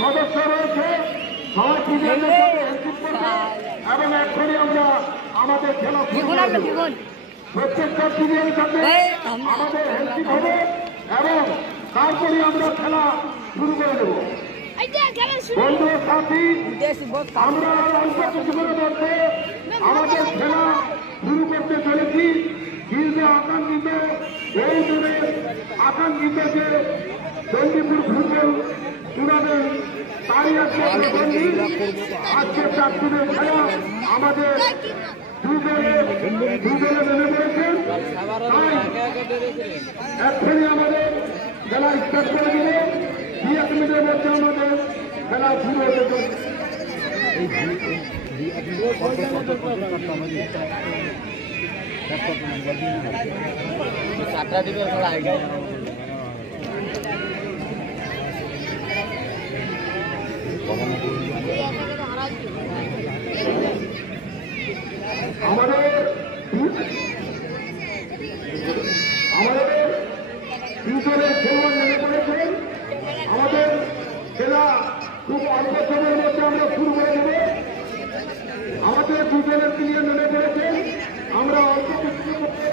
সদস্য রয়েছে এবং এখনই আমরা আমাদের খেলা প্রত্যেকটা টিমের সাথে আমাদের হেল্পিং হবে এবং তারপরে আমরা খেলা শুরু করে দেব। বন্ধু সাথী আমরা অল্প কিছুক্ষণের মধ্যে আমাদের খেলা শুরু করতে চলেছি। কিন্তু আকাঙ্ক্ষিত এই দূরে আকাঙ্ক্ষিত যে চণ্ডীপুর ফুটবল টুর্নামেন্ট তারই আজকে চারটিদের খেলা আমাদের দুজনে নেমে পড়েছেন। এক্ষুনি আমাদের খেলা স্টার্ট করে দিলে 2 মিনিটের মধ্যে আমাদের খেলা শুরু হতে চলছে। আমাদের দুজনের খেলোয়াড় নেমে পড়েছেন। আমাদের খেলা খুব অল্প সময়ের মধ্যে আমরা শুরু করে দেব। আমাদের দুজনের প্লেয়ার নেমে পড়েছেন। আমরা অল্প কবে যাবে?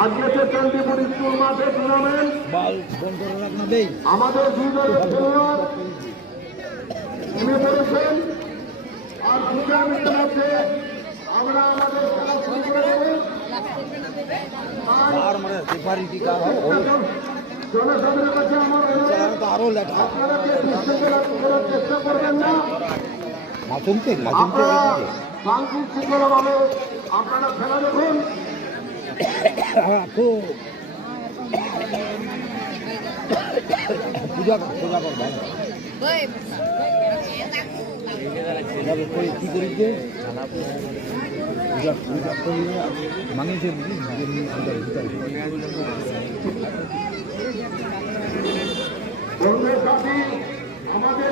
আজকে চণ্ডীপুর স্কুল মাঠে টুর্নামেন্ট আমাদের দুজনের খেলোয়াড় নেমে পড়েছেন। আর 2 মিনিটের মধ্যে আমরা আমাদের খেলা শুরু করে দেব। জনসাধারণের কাছে আমার অনুরোধ, আপনারা বিশৃঙ্খলা করার চেষ্টা করবেন না। শান্তি শৃঙ্খলাভাবে আপনারা খেলা দেখুন। পূজা কি করিছে মাঙিয়েছে আমাদের